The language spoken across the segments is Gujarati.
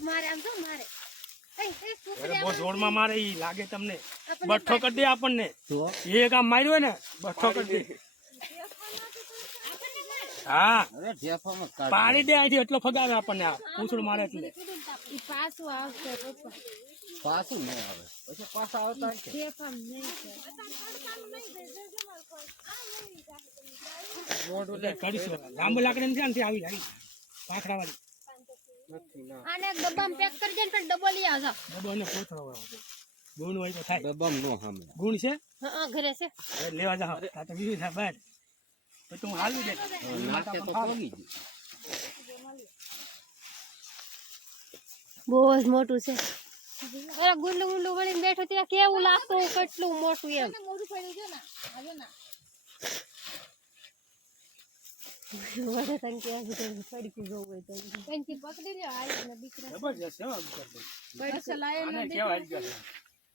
મારે આમ તો મારે બહુ જોરમાં મારે ઈ લાગે તમને બઠ્ઠો કરી દે આપણને એક આમ માર્યો હોય ને બઠ્ઠો કરી દે હા પાડી દે અહીંથી એટલો ફગાવે આપણને આ પૂછડું મારે એટલે પાછું આવશે પાછું નહીં આવે પછી પાછા આવતા લાંબુ લાકડી નથી આવી લાગી પાંખડા વાળી આને ડબ્બામાં પેક કરી દે ને ડબ્બો લઈ આવજો ડબ્બો ને કોથળો ગુણ હોય તો થાય ડબ્બામાં નો સામે ગુણ છે હા ઘરે છે લેવા જાવ આ તો બીજું થાય બહાર તો તું હાલવી દે નાકે તો પગી ગયું બહુ જ મોટું છે અરે ગુંડું ગુંડું વળીને બેઠો ત્યાં કેવું લાગતું કેટલું મોટું એમ મોટું પડ્યું છે ને આજે ના વડે તને કે પડીકું જોવું હોય તો કંઈથી પકડી લ્યો આઈ ને દીકરા જબરજસ્ત છે પડીકું લાય ને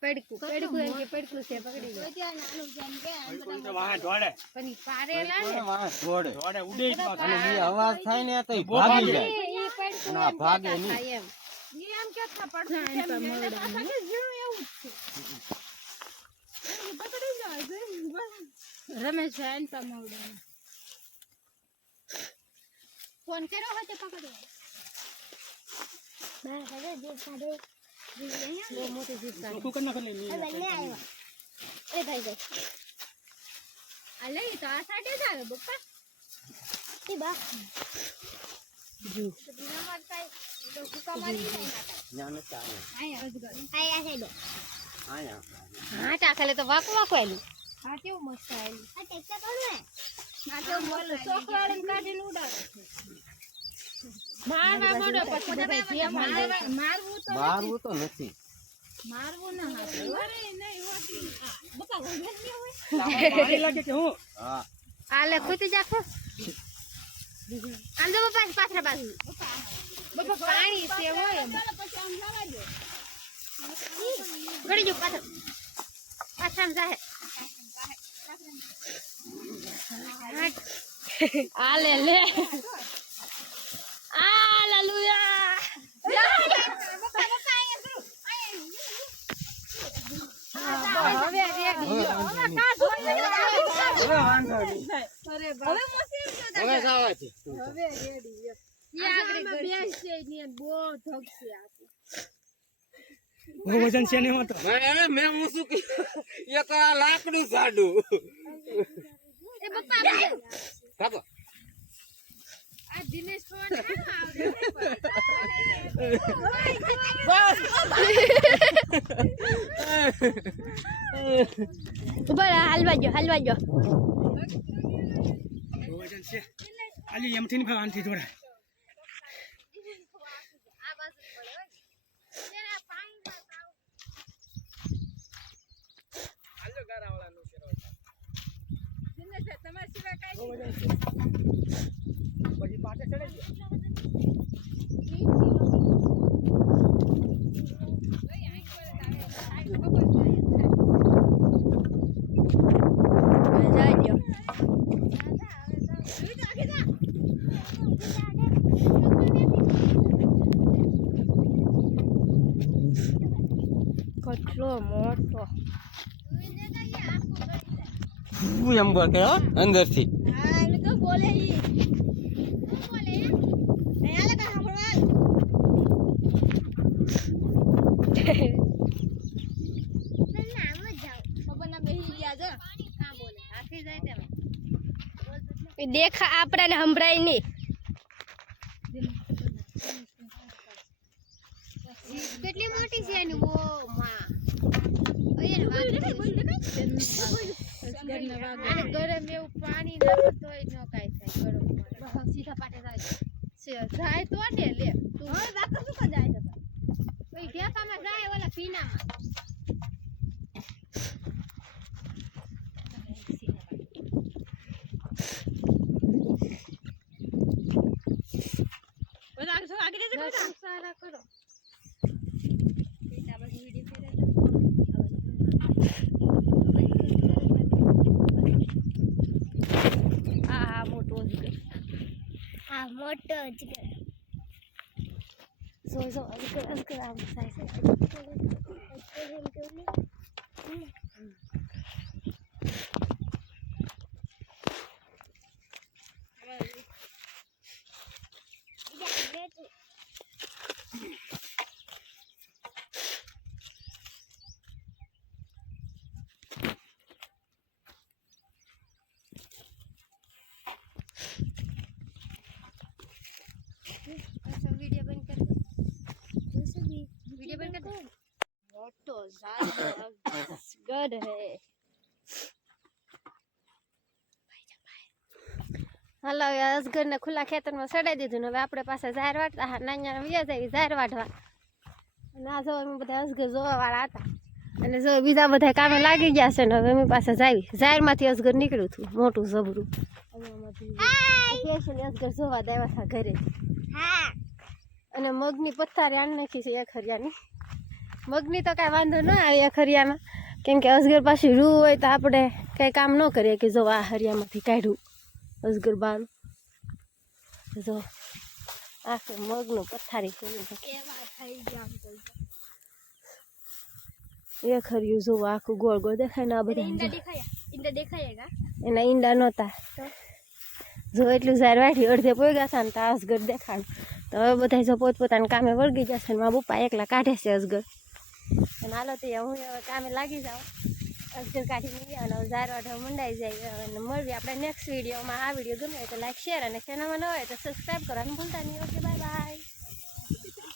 પડીકું પડીકું એમ કે પડીકું છે પકડી લો ત્યાં નાનું જેમ કે તો વાહ ઢોળે પણ ઈ પારે લાગે જોડે ઢોળે ઉડે જ પાછો અને એ અવાજ થાય ને તો ભાગી જાય ઈ પડીકું ના ભાગે નહીં એમ ઈ એમ કે પડતું એમ કે જીણું એવું જ છે પકડી જાય રમેશભાઈ એન પમવડા ફોન કર્યો હોય તો પકડો બસ હવે જે સાડે બહુ મોટી જીત શું કરી નાખો ને એ ભાઈ જાય આ લઈ તો આ સાડે જ આવે બપ્પા એ બા જો નમક કાઈ તો કુકા મારી જાય ના જ્ઞાન ચાલે આયા અજગર આયા છે દો આયા હા ટાખલે તો વાકો વાકો આલી હા કેવું મસ્ત આલી આ ટેક્સા કોણ હે આ તો બોલો ચોકવાળીને કાઢીને ઉડાડે મારવા મોડો પછી બધા જે મારવું તો નથી મારવું ના હાથે અરે નહીં હોતી બકા વગર ની હોય પાણી લાગે કે હું હા આલે ખૂટી જાખો આમ તો પાછરા બાજુ બકા પાણી છે હોય પછી આમ જવા દે ગડી જો પાછળ જાહે આલે લે Hallelujah. વજન છે ને એમાં તો મેં હું શું એક લાકડું સાડું આ દિનેશ ફોન ઉપર હલવા જો વજન છે આલી એમથી ને ભગવાનથી જોડે તમારા સિવાય કઈ પછી પાછે ચડે કેટલો મોટો એમ બોલ અંદર થી તો બોલે બોલે નયા લગા સાંભળવા નામ જાવ ખબર ના બેહી ગયા જો કા બોલે હાથી જાય તેમ દેખા આપડાને સંભળાય નહીં કેટલી મોટી છે એની ઓ માં ગરમ એવું પાણી નાખો તોય ન કાઈ થાય ગરમ સીધા પાટે જાય તો ને લે તું હવે બાકા શું કા જાય છે ભાઈ ઢેકામાં જાય ઓલા પીનામાં સારા કરો બેટા બસ વિડિયો ફેરે આ મોટો જ આ આ મોટો અજગર જો અજગર આમ થાય છે એમ કેવું નહીં वीडियो बंद कर दो वीडियो बंद कर दो मोटो गड है हलो अजगर ने खुला खेतर में सड़ाई दीधुं ने हवे आपणे पासे ઝાર વાટતા હા નાના વ્યા જાય ઝાર વાટવા અને આ જો અમે બધા અજગર જોવા વાળા હતા અને જો બીજા બધા કામે લાગી ગયા છે ને હવે અમે પાસે જાવી ઝારમાંથી અજગર નીકળ્યું હતું મોટું જબરું સ્પેશિયલી અજગર જોવા દેવા હતા ઘરે અને મગની પથારી આણ નાખી છે એક હરિયાની મગની તો કાંઈ વાંધો ન આવે એક હરિયામાં કેમ કે અજગર પાછી રૂ હોય તો આપણે કંઈ કામ ન કરીએ કે જો આ હરિયામાંથી કાઢ્યું અજગર બાનું જો આખે મગનું પથારી કરી એક હરિયું જોવું આખું ગોળ ગોળ દેખાય ને આ બધા એના ઈંડા નહોતા જો એટલું ઝાર વાઠી અડધે પોગ્યા હતા ને તો અજગર દેખાડું તો હવે બધા જો પોતપોતાના કામે વળગી જશે ને મારા પપ્પા એકલા કાઢે છે અજગર અને હાલો તો હું હવે કામે લાગી જાઉં અજગર કાઢી નહીં અને ઝાર વાઢવા મંડાઈ જાય અને મળવી આપણે નેક્સ્ટ વિડીયોમાં આ વિડીયો ગમે તો લાઈક શેર અને ચેનલમાં ન હોય તો સબસ્ક્રાઈબ કરવાનું ભૂલતા નહીં ઓકે બાય બાય